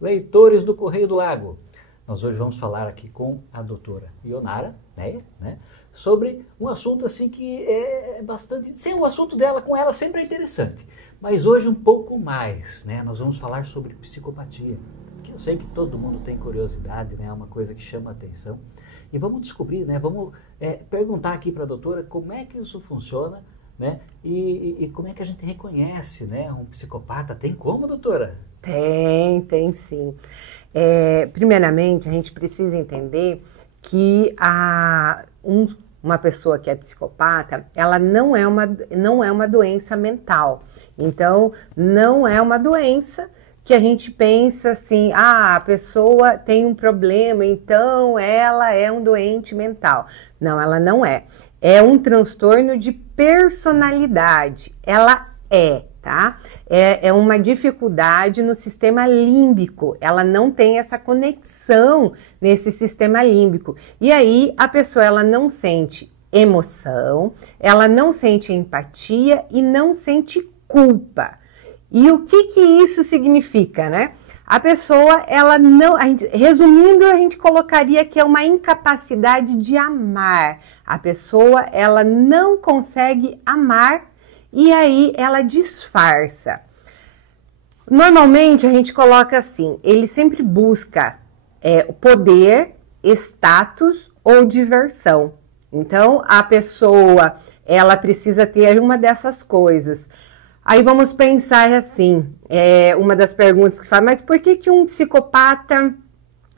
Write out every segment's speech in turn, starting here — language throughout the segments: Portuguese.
leitores do Correio do Lago. Nós hoje vamos falar aqui com a doutora Ionara, né, sobre um assunto assim que é bastante... Sim, o assunto dela com ela sempre é interessante, mas hoje um pouco mais, né? Nós vamos falar sobre psicopatia, que eu sei que todo mundo tem curiosidade, né? É uma coisa que chama a atenção. E vamos descobrir, né? Vamos perguntar aqui para a doutora como é que isso funciona, né? E como é que a gente reconhece, né, um psicopata? Tem como, doutora? Tem sim. Primeiramente, a gente precisa entender que uma pessoa que é psicopata, ela não é uma doença mental. Então, não é uma doença que a gente pensa assim, a pessoa tem um problema, então ela é um doente mental. Não, ela não é. É um transtorno de personalidade. Ela tá? É uma dificuldade no sistema límbico. Ela não tem essa conexão nesse sistema límbico. E aí a pessoa ela não sente emoção, ela não sente empatia e não sente culpa. E o que isso significa, né? A pessoa, ela não... resumindo, a gente colocaria que é uma incapacidade de amar. A pessoa, ela não consegue amar e aí ela disfarça. Normalmente, a gente coloca assim, ele sempre busca poder, status ou diversão. Então, a pessoa, ela precisa ter uma dessas coisas. Aí vamos pensar assim, uma das perguntas que se fala, mas por que um psicopata,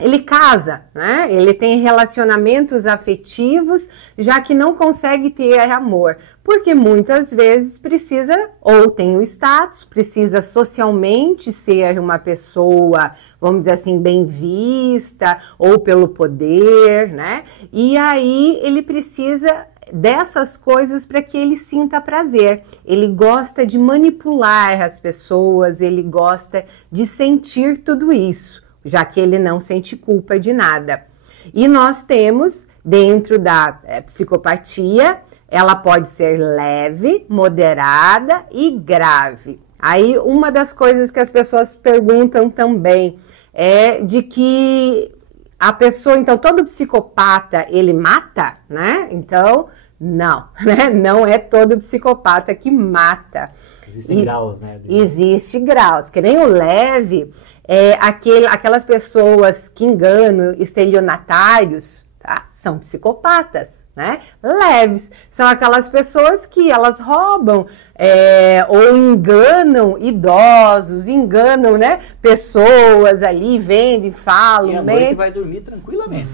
ele casa, né? Ele tem relacionamentos afetivos, já que não consegue ter amor? Porque muitas vezes precisa, ou tem o status, precisa socialmente ser uma pessoa, vamos dizer assim, bem vista, ou pelo poder, né? E aí ele precisa dessas coisas para que ele sinta prazer. Ele gosta de manipular as pessoas, ele gosta de sentir tudo isso, já que ele não sente culpa de nada. E nós temos, dentro da psicopatia, ela pode ser leve, moderada e grave. Aí, uma das coisas que as pessoas perguntam também é de que a pessoa, então, todo psicopata, ele mata, né? Então, não, né? Não é todo psicopata que mata. Existem graus, né? Existe graus, que nem o leve, aquelas pessoas que enganam, estelionatários, tá? São psicopatas, né? Leves, são aquelas pessoas que elas roubam ou enganam idosos, enganam, né, pessoas ali, vendem, falam. E a noite vai dormir tranquilamente.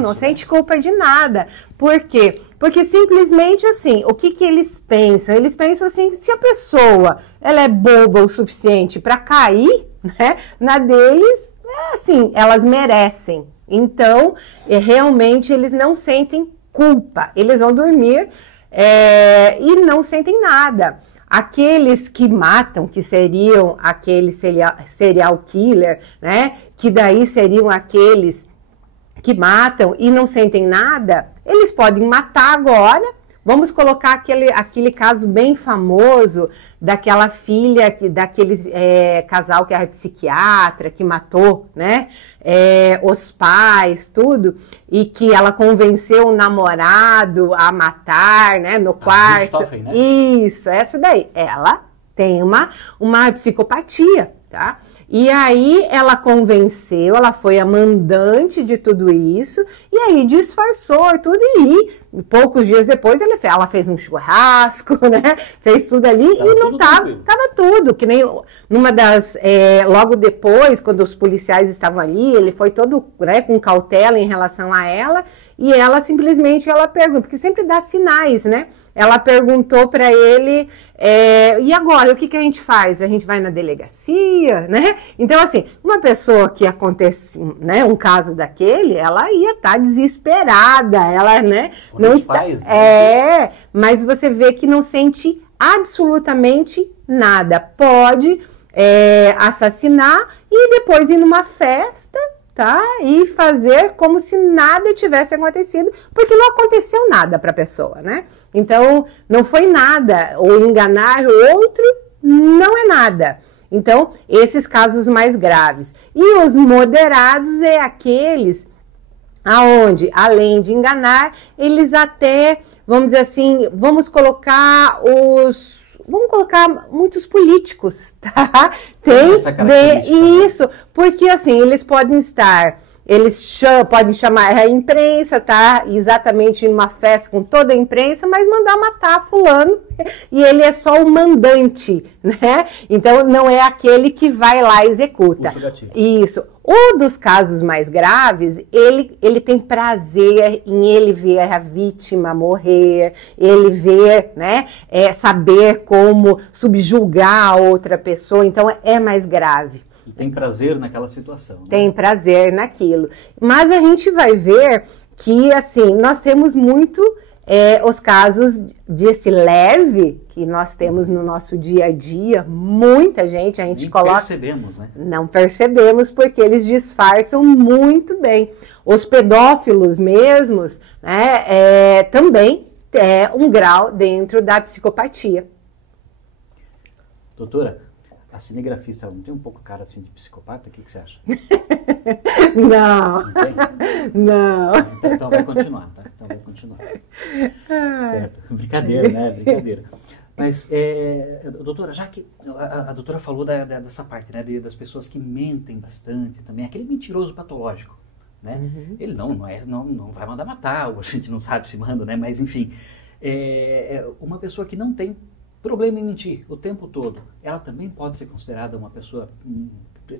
Não sente culpa de nada. Por quê? Porque simplesmente assim, o que eles pensam? Eles pensam assim, se a pessoa ela é boba o suficiente para cair, né, na deles, assim, elas merecem. Então, realmente, eles não sentem culpa. Eles vão dormir e não sentem nada. Aqueles que matam, que seriam aquele serial killer, né? Que daí seriam aqueles que matam e não sentem nada, eles podem matar agora. Vamos colocar aquele caso bem famoso daquela filha, daquele casal que era psiquiatra, que matou, né, os pais, tudo, e que ela convenceu o namorado a matar, né, no quarto. Richthofen, né? Isso, essa daí. Ela tem uma psicopatia, tá? E aí ela convenceu, ela foi a mandante de tudo isso, e aí disfarçou tudo e poucos dias depois ela fez um churrasco, né? Fez tudo ali e não tava tudo, que nem numa das, logo depois, quando os policiais estavam ali, ele foi todo, né, com cautela em relação a ela, e ela simplesmente, ela pergunta, porque sempre dá sinais, né? Ela perguntou para ele, e agora, o que a gente faz? A gente vai na delegacia, né? Então, assim, uma pessoa que acontece, né, um caso daquele, ela ia estar desesperada, ela, né? Não está, pais, né? Mas você vê que não sente absolutamente nada. Pode assassinar e depois ir numa festa, tá? E fazer como se nada tivesse acontecido, porque não aconteceu nada para a pessoa, né? Então, não foi nada, ou enganar o outro não é nada. Então, esses casos mais graves. E os moderados é aqueles aonde, além de enganar, eles até, vamos dizer assim, vamos colocar muitos políticos, tá? Isso, porque assim, eles podem estar, podem chamar a imprensa, tá? Exatamente numa festa com toda a imprensa, mas mandar matar fulano e ele é só o mandante, né? Então não é aquele que vai lá e executa. Isso. Um dos casos mais graves, ele tem prazer em ele ver a vítima morrer, ele ver, né, saber como subjugar a outra pessoa, então é mais grave. E tem prazer naquela situação. Né? Tem prazer naquilo. Mas a gente vai ver que, assim, nós temos muito os casos desse leve que nós temos no nosso dia a dia, muita gente, a gente Nem coloca... percebemos, né? Não percebemos porque eles disfarçam muito bem. Os pedófilos mesmos, né, também é um grau dentro da psicopatia. Doutora, a cinegrafista não tem um pouco cara assim de psicopata? O que você acha? Não. Não tem? Não. Então vai continuar, tá? Então vai continuar. Certo. Brincadeira, né? Brincadeira. Mas, doutora, já que a doutora falou dessa parte, né? Das pessoas que mentem bastante também, aquele mentiroso patológico, né? Uhum. Ele não vai mandar matar, ou a gente não sabe se manda, né? Mas, enfim, uma pessoa que não tem problema em mentir o tempo todo, ela também pode ser considerada uma pessoa,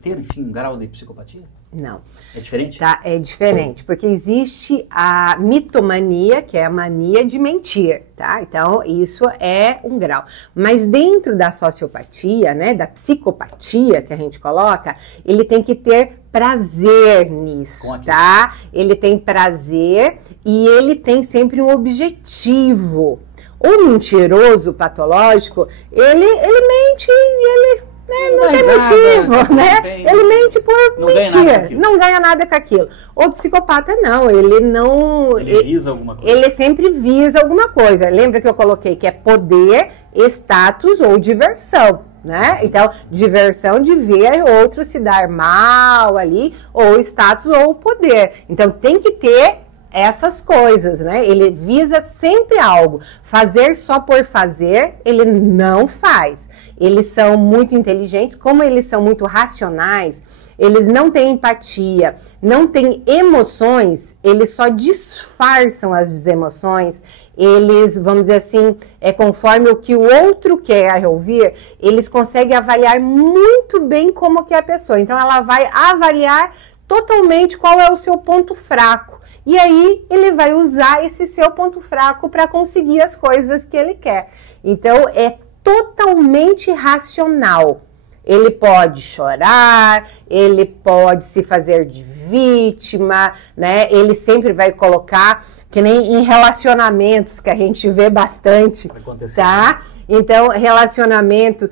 ter, enfim, um grau de psicopatia? Não. É diferente? Tá, é diferente, porque existe a mitomania, que é a mania de mentir, tá? Então, isso é um grau. Mas dentro da sociopatia, né, da psicopatia que a gente coloca, ele tem que ter prazer nisso, tá? Ele tem prazer e ele tem sempre um objetivo. O mentiroso patológico, ele mente e ele não tem motivo, né? Ele mente por mentir, não ganha nada com aquilo. O psicopata não, ele não... Ele visa alguma coisa. Ele sempre visa alguma coisa. Lembra que eu coloquei que é poder, status ou diversão, né? Então, diversão de ver outro se dar mal ali, ou status ou poder. Então, tem que ter essas coisas, né? Ele visa sempre algo. Fazer só por fazer, ele não faz. Eles são muito inteligentes, como eles são muito racionais, eles não têm empatia, não têm emoções, eles só disfarçam as emoções, eles, vamos dizer assim, conforme o que o outro quer ouvir, eles conseguem avaliar muito bem como que é a pessoa. Então, ela vai avaliar totalmente qual é o seu ponto fraco. E aí, ele vai usar esse seu ponto fraco para conseguir as coisas que ele quer. Então, é totalmente racional. Ele pode chorar, ele pode se fazer de vítima, né? Ele sempre vai colocar, que nem em relacionamentos, que a gente vê bastante, tá? Então, relacionamento,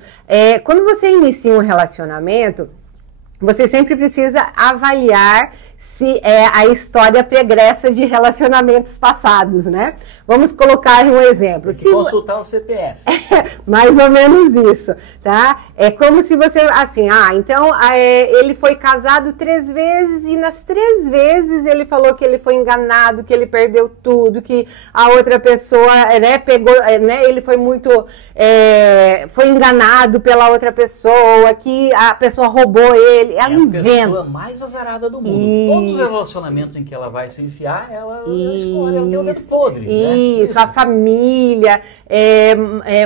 quando você inicia um relacionamento, você sempre precisa avaliar se a história pregressa de relacionamentos passados, né? Vamos colocar um exemplo. Tem que consultar o CPF. Mais ou menos isso, tá? É como se você, assim, então ele foi casado 3 vezes e nas 3 vezes ele falou que ele foi enganado, que ele perdeu tudo, que a outra pessoa, né, pegou, né, ele foi muito, foi enganado pela outra pessoa, que a pessoa roubou ele, ela inventa. É a pessoa mais azarada do mundo. Isso. Todos os relacionamentos em que ela vai se enfiar, ela escolhe, ela tem o dedo podre, né? Isso, a família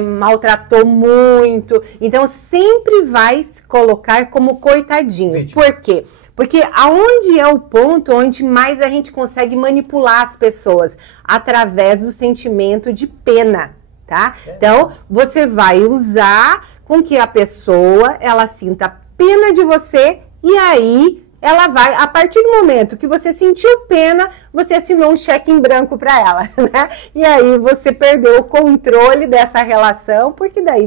maltratou muito. Então, sempre vai se colocar como coitadinho. Vítima. Por quê? Porque aonde é o ponto onde mais a gente consegue manipular as pessoas? Através do sentimento de pena, tá? Então, você vai usar com que a pessoa, ela sinta pena de você e aí... ela vai, a partir do momento que você sentiu pena, você assinou um cheque em branco para ela, né? E aí você perdeu o controle dessa relação, porque daí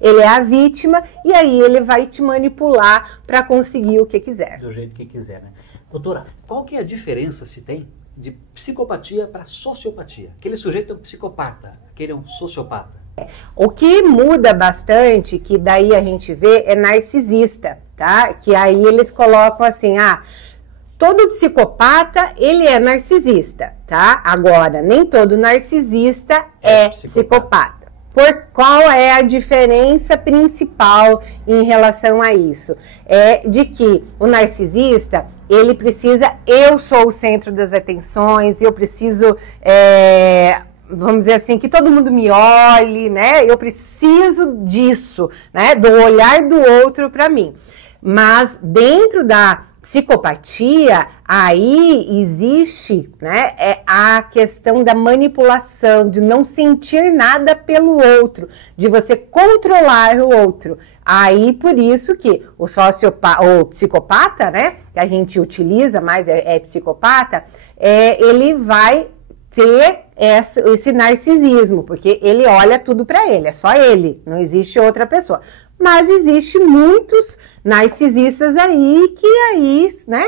ele é a vítima e aí ele vai te manipular para conseguir o que quiser. Do jeito que quiser, né? Doutora, qual que é a diferença, se tem, de psicopatia para sociopatia? Aquele sujeito é um psicopata, aquele é um sociopata. O que muda bastante, que daí a gente vê, é narcisista, tá? Que aí eles colocam assim, todo psicopata, ele é narcisista, tá? Agora, nem todo narcisista é psicopata. Qual é a diferença principal em relação a isso? É de que o narcisista, ele precisa, eu sou o centro das atenções, eu preciso, vamos dizer assim, que todo mundo me olhe, né? Eu preciso disso, né? Do olhar do outro para mim. Mas dentro da psicopatia, aí existe, né, a questão da manipulação, de não sentir nada pelo outro, de você controlar o outro. Aí, por isso que o psicopata, né, que a gente utiliza, mas é psicopata, ele vai ter esse narcisismo, porque ele olha tudo para ele, é só ele, não existe outra pessoa. Mas existe muitos narcisistas aí que aí, né,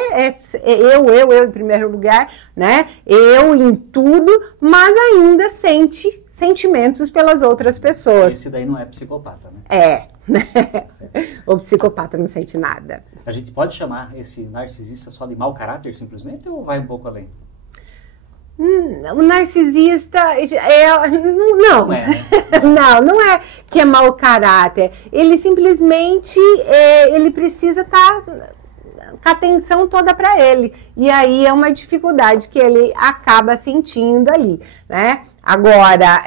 eu em primeiro lugar, né, eu em tudo, mas ainda sente sentimentos pelas outras pessoas. Esse daí não é psicopata, né? Né? O psicopata não sente nada. A gente pode chamar esse narcisista só de mau caráter, simplesmente, ou vai um pouco além? O narcisista não é, né? não é que é mau caráter, ele simplesmente ele precisa estar com a atenção toda para ele, e aí é uma dificuldade que ele acaba sentindo ali, né? Agora,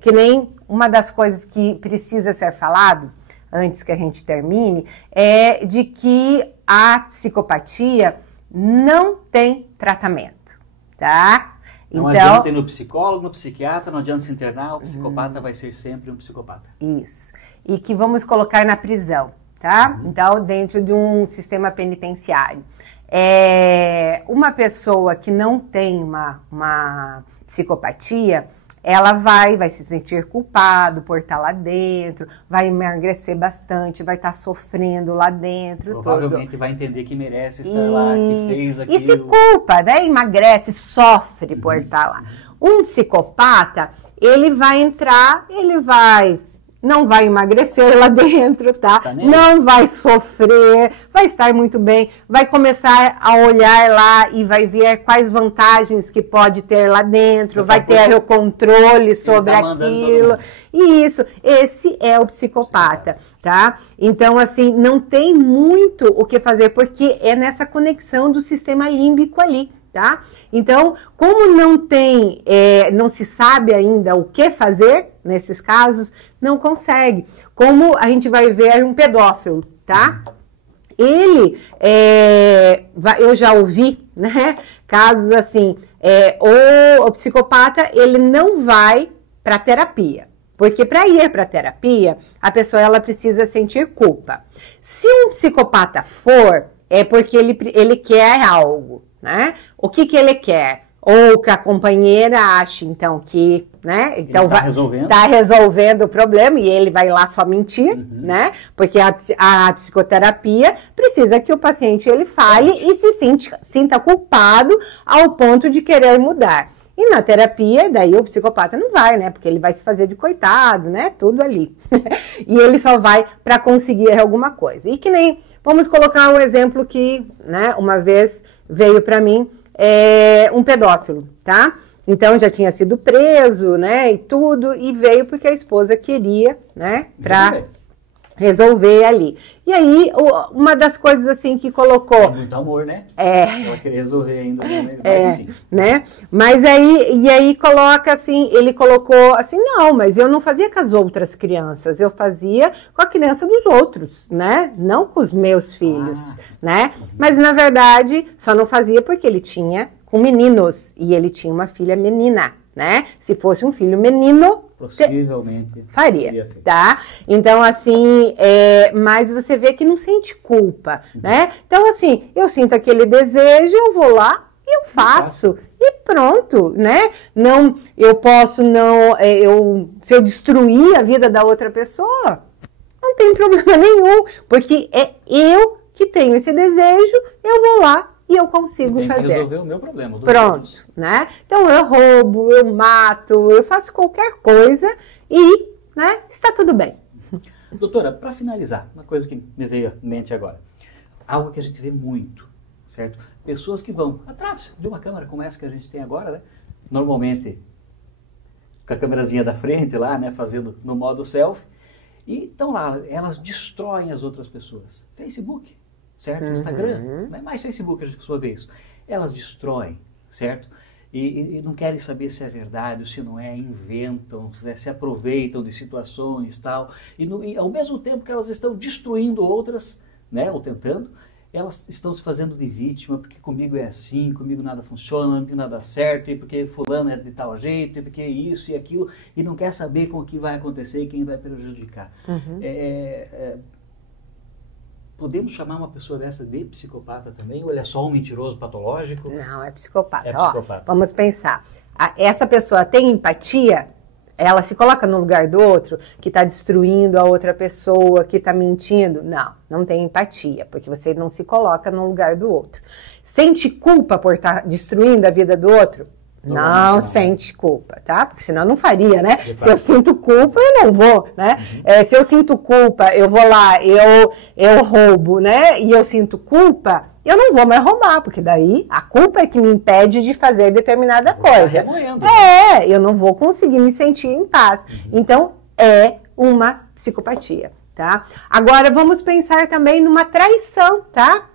que nem uma das coisas que precisa ser falado antes que a gente termine, é de que a psicopatia não tem tratamento. Tá? Não adianta ir no psicólogo, no psiquiatra, não adianta se internar, o psicopata vai ser sempre um psicopata. Isso. E que vamos colocar na prisão, tá? Então, dentro de um sistema penitenciário. Uma pessoa que não tem uma psicopatia, ela vai se sentir culpado por estar lá dentro, vai emagrecer bastante, vai estar sofrendo lá dentro. Provavelmente vai entender que merece estar lá, que fez aquilo. E se culpa, né? Emagrece, sofre por estar lá. Um psicopata, ele vai entrar, não vai emagrecer lá dentro, tá? Não vai sofrer, vai estar muito bem, vai começar a olhar lá e vai ver quais vantagens que pode ter lá dentro, vai ter o controle sobre aquilo. Isso, esse é o psicopata, tá? Então, assim, não tem muito o que fazer, porque é nessa conexão do sistema límbico ali. Tá? Então, como não se sabe ainda o que fazer nesses casos, não consegue. Como a gente vai ver um pedófilo, tá? Ele, eu já ouvi, né, casos assim, o psicopata, ele não vai para terapia, porque para ir para terapia, a pessoa ela precisa sentir culpa. Se um psicopata for, é porque ele quer algo. Né? O que ele quer? Ou que a companheira ache, então, que, né? Então tá resolvendo o problema e ele vai lá só mentir, né? Porque a psicoterapia precisa que o paciente ele fale e se sinta culpado ao ponto de querer mudar. E na terapia, daí o psicopata não vai, né? Porque ele vai se fazer de coitado, né? Tudo ali. E ele só vai para conseguir alguma coisa. E que nem, vamos colocar um exemplo que, né, uma vez veio para mim um pedófilo, tá? Então já tinha sido preso, né, e tudo, e veio porque a esposa queria, né, para resolver ali. E aí, uma das coisas assim que colocou... É muito amor, né? Ela queria resolver ainda, mas enfim. Né? Mas aí coloca assim, ele colocou assim, não, mas eu não fazia com as outras crianças, eu fazia com a criança dos outros, né? Não com os meus filhos, né? Mas na verdade, só não fazia porque ele tinha com meninos, e ele tinha uma filha menina, né? Se fosse um filho menino... Possivelmente faria, tá? Então, assim, mas você vê que não sente culpa, né? Então, assim, eu sinto aquele desejo, eu vou lá e eu faço. E pronto, né? Não, eu posso não... se eu destruir a vida da outra pessoa, não tem problema nenhum, porque é eu que tenho esse desejo, eu vou lá e eu consigo fazer. Que resolver o meu problema. Pronto, né? Então eu roubo, eu mato, eu faço qualquer coisa e, né, está tudo bem. Doutora, para finalizar, uma coisa que me veio à mente agora. Algo que a gente vê muito, certo? Pessoas que vão atrás de uma câmera como essa que a gente tem agora, né? Normalmente com a câmerazinha da frente lá, né? Fazendo no modo selfie. E estão lá, elas destroem as outras pessoas. Facebook, certo? Instagram, não é mais Facebook a gente costuma ver isso. Elas destroem, certo? E não querem saber se é verdade ou se não é, inventam, se aproveitam de situações e tal. E ao mesmo tempo que elas estão destruindo outras, né, ou tentando, elas estão se fazendo de vítima, porque comigo é assim, comigo nada funciona, comigo nada dá certo, e porque fulano é de tal jeito, e porque isso e aquilo, e não quer saber com o que vai acontecer e quem vai prejudicar. Podemos chamar uma pessoa dessa de psicopata também? Ou ele é só um mentiroso patológico? Não, é psicopata. É psicopata. Ó, vamos pensar. Essa pessoa tem empatia? Ela se coloca no lugar do outro, que está destruindo a outra pessoa, que está mentindo? Não, não tem empatia, porque você não se coloca no lugar do outro. Sente culpa por estar destruindo a vida do outro? Não sente culpa, tá? Porque senão eu não faria, né? Se eu sinto culpa, eu não vou, né? Se eu sinto culpa, eu vou lá, eu roubo, né? E eu sinto culpa, eu não vou mais roubar, porque daí a culpa é que me impede de fazer determinada coisa. Eu não vou conseguir me sentir em paz. Então, é uma psicopatia, tá? Agora, vamos pensar também numa traição, tá?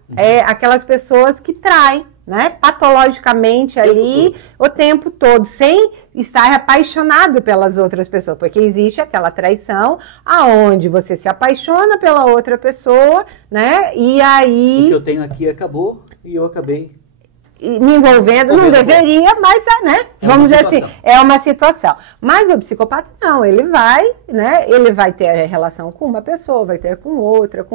Aquelas pessoas que traem, né, patologicamente ali o tempo todo, sem estar apaixonado pelas outras pessoas, porque existe aquela traição aonde você se apaixona pela outra pessoa, né, e aí... O que eu tenho aqui acabou e eu acabei... me envolvendo, não deveria, mas, né, vamos dizer assim, é uma situação. Mas o psicopata não, ele vai, né, ele vai ter relação com uma pessoa, vai ter com outra,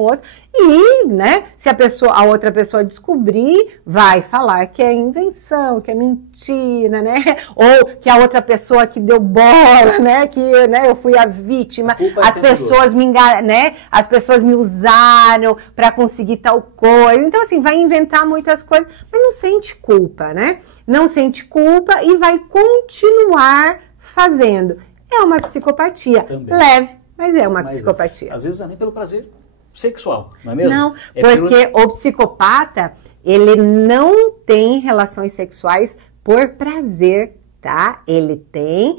e, né, se a outra pessoa descobrir, vai falar que é invenção, que é mentira, né, ou que a outra pessoa que deu bola, né, que, né, eu fui a vítima, as pessoas me enganaram, né, as pessoas me usaram para conseguir tal coisa. Então, assim, vai inventar muitas coisas, mas não sente culpa, né? Não sente culpa e vai continuar fazendo. É uma psicopatia. Também. Leve, mas é uma psicopatia. Às vezes não é nem pelo prazer sexual, não é mesmo? Não, porque o psicopata, ele não tem relações sexuais por prazer, tá? Ele tem,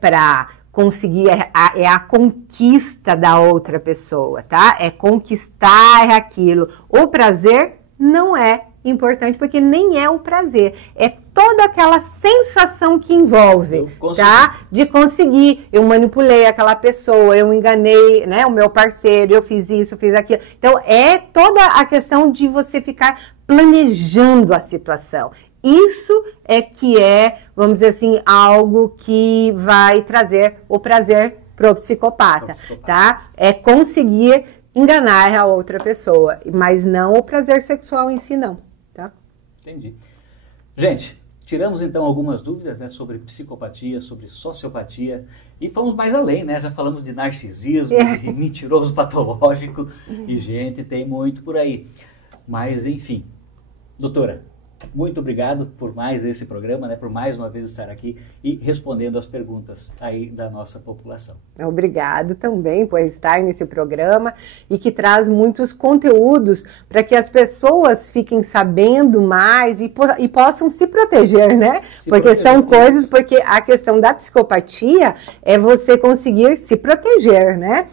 para conseguir, é a conquista da outra pessoa, tá? É conquistar aquilo. O prazer não é importante, porque nem é o prazer, é toda aquela sensação que envolve, tá? De conseguir, eu manipulei aquela pessoa, eu enganei, né, o meu parceiro, eu fiz isso, fiz aquilo. Então, é toda a questão de você ficar planejando a situação. Isso é que vamos dizer assim, algo que vai trazer o prazer pro psicopata, tá? É conseguir enganar a outra pessoa, mas não o prazer sexual em si, não. Tá? Entendi. Gente, tiramos então algumas dúvidas, né, sobre psicopatia, sobre sociopatia e fomos mais além, né? Já falamos de narcisismo, de mentiroso patológico e, gente, tem muito por aí. Mas, enfim, doutora, muito obrigado por mais esse programa, né, por mais uma vez estar aqui e respondendo as perguntas aí da nossa população. Obrigado também por estar nesse programa e que traz muitos conteúdos para que as pessoas fiquem sabendo mais e possam se proteger, né? Porque são coisas, porque a questão da psicopatia é você conseguir se proteger, né?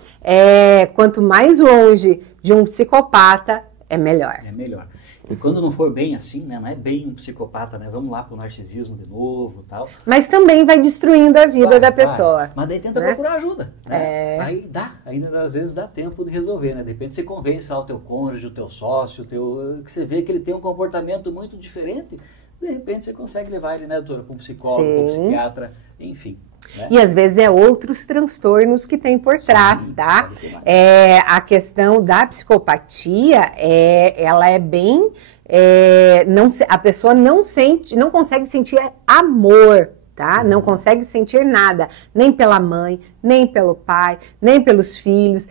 Quanto mais longe de um psicopata, é melhor. É melhor. E quando não for bem assim, né, não é bem um psicopata, né, vamos lá pro narcisismo de novo e tal. Mas também vai destruindo a vida da pessoa. Mas daí tenta procurar ajuda, né? Aí ainda às vezes dá tempo de resolver, né? De repente você convence lá o teu cônjuge, o teu sócio, que você vê que ele tem um comportamento muito diferente, de repente você consegue levar ele, né, doutora, para um psicólogo, para um psiquiatra, enfim. Né? E às vezes é outros transtornos que tem por trás, tá? A questão da psicopatia, ela é bem... a pessoa não consegue sentir amor, tá? Não consegue sentir nada, nem pela mãe, nem pelo pai, nem pelos filhos.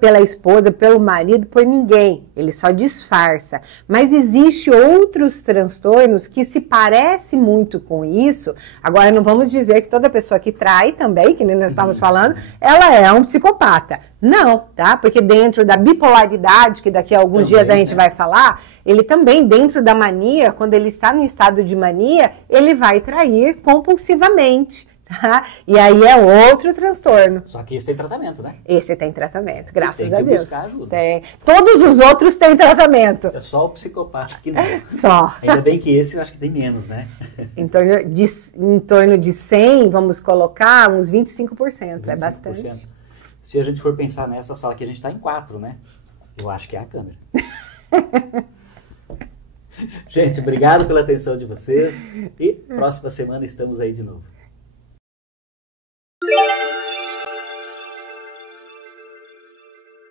pela esposa, pelo marido, por ninguém. Ele só disfarça. Mas existe outros transtornos que se parece muito com isso. Agora, não vamos dizer que toda pessoa que trai também, que nem nós estamos falando, ela é um psicopata. Não, tá? Porque dentro da bipolaridade, que daqui a alguns dias a gente vai falar, ele também, dentro da mania, quando ele está no estado de mania, ele vai trair compulsivamente. Tá? E aí é outro transtorno. Só que esse tem tratamento, né? Esse tem tratamento, graças a Deus. Tem que buscar ajuda. Tem. Todos os outros têm tratamento. É só o psicopata que não. Só. Ainda bem que esse eu acho que tem menos, né? Em torno de 100, vamos colocar, uns 25%. 25%. É bastante. Se a gente for pensar nessa sala aqui, a gente está em 4, né? Eu acho que é a câmera. Gente, obrigado pela atenção de vocês. E próxima semana estamos aí de novo.